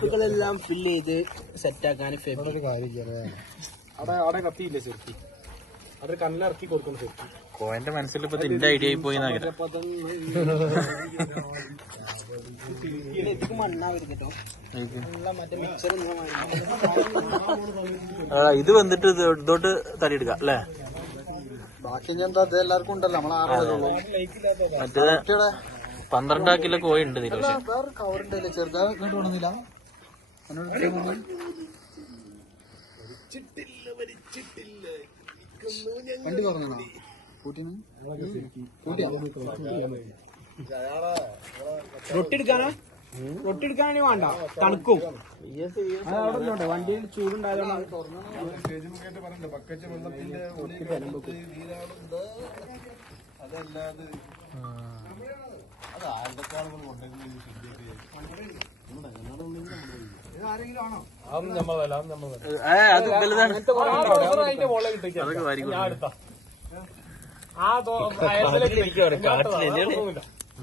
Chicken fill ചെയ്ത് set ആക്കാൻ അവിടെ അവിടെ കത്തിയില്ല ശരിക്കും അവിടെ കണ്ണിലിറക്കി കൊടുക്കണം ശരിക്കും. കോയന്റെ മനസ്സിൽ ഇപ്പൊ നിന്റെ ഐഡിയ ആയി പോയി ഇത് വന്നിട്ട് ഇതോട്ട് തടി എടുക്ക അല്ലേ? ബാക്കി എല്ലാവർക്കും ഉണ്ടല്ലോ ആറുള്ളൂ മറ്റേ പന്ത്രണ്ടാ കിലോ കോഴി ഉണ്ട് വേണമെന്നില്ല വണ്ടി പറഞ്ഞോ കൂട്ടിന് കൂട്ടിയാ റൊട്ടി എടുക്കാനോ റൊട്ടി എടുക്കാനാണെങ്കിൽ വേണ്ട തണുക്കും അത് അവിടെ നിന്നോട്ടെ വണ്ടിയിൽ ചൂടുണ്ടായതുകൊണ്ട് അത് കൊടുക്കണം.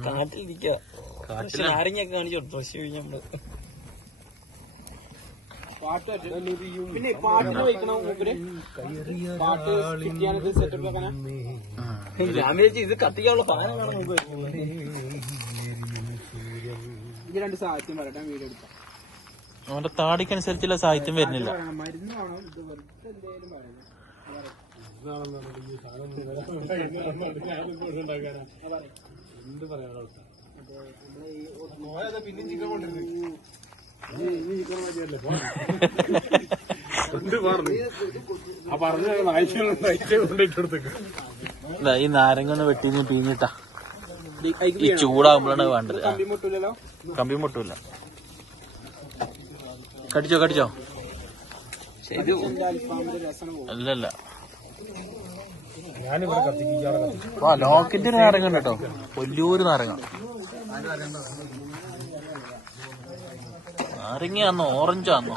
കാട്ടിലിരിക്കുക കാട്ടിലാണ് നാരങ്ങയൊക്കെ കാണിച്ചു നമ്മൾ. പിന്നെ പാട്ടിന് വയ്ക്കണം മൂപ്പര്? പാട്ട് കിട്ടിയാണിത് സെറ്റപ്പ് വെക്കാനാ? ഞാൻ വിചാരിച്ചു ഇത് കത്തിക്കാനുള്ള സാധനം കാണാൻ മുമ്പ് ഇത് രണ്ട് സാഹിത്യം പറയട്ടെ വീഡിയോ എടുക്കാം. അവന്റെ താടിക്കനുസരിച്ചുള്ള സാഹിത്യം വരുന്നില്ല. മരുന്ന് വേണം? ഇത് വെറുതെ എന്തെങ്കിലും പറയുന്നത് ദാ ഈ നാരങ്ങ ഒന്ന് വെട്ടിന്ന് പീഞ്ഞിട്ടാ. ഈ ചൂടാകുമ്പോഴാണ് വേണ്ടത്. കമ്പി മുട്ടൂല. കടിച്ചോ കടിച്ചോ? ഇത് അല്ലല്ല. ആ ലോക്കിന്റെ ഒരു നാരങ്ങ ഉണ്ട് കേട്ടോ. വലിയൊരു നാരങ്ങ. നാരങ്ങയാന്നോ? ഓറഞ്ചാന്നോ?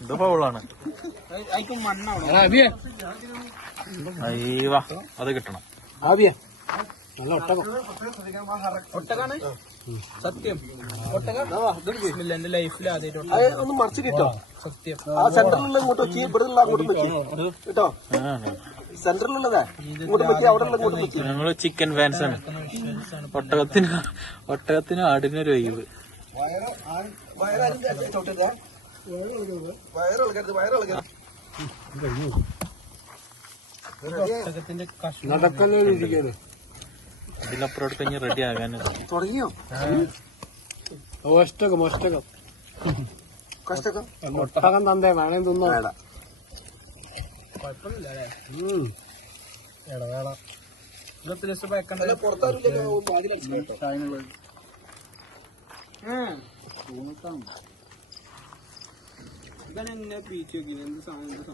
ഇത് അയ്യവാ അത് കിട്ടണം. ആബിയ നല്ല ഒട്ടകം. ഒട്ടകാണ്? സത്യം. ഒട്ടക? ഇല്ല എന്റെ ലൈഫിൽ ആദ്യമായിട്ട് ഒന്ന് മറിച്ച് കിട്ടോ സത്യം. ആ സെന്ററിലുള്ള ഇങ്ങോട്ട് വെച്ച് ഇവിടെ ഉള്ള അങ്ങോട്ട് വെച്ച് കേട്ടോ സെന്ററിലുള്ളതാ ഇങ്ങോട്ട് വെച്ച് അവിടെ ഉള്ള ഇങ്ങോട്ട് വെച്ച് ഞങ്ങൾ ചിക്കൻ ഫാൻസ് ആണ്. ഒട്ടകത്തിന് ഒട്ടകത്തിന് ആടിനൊരു ഒഴിവ്. വയറ് വയറ് വയറ് വയറിളകരുത് ഇതിനപ്പുറത്ത് കഴിഞ്ഞ് റെഡി ആകാൻ തുടങ്ങിയോ? ഒഷ്ടകം ഒഷ്ടകം കഷ്ടകം ഒട്ടകം തന്തേ വേണേ തിന്നോ ഇവൻ എന്നെ പീച്ച് നോക്കി എന്ത് സാധനം?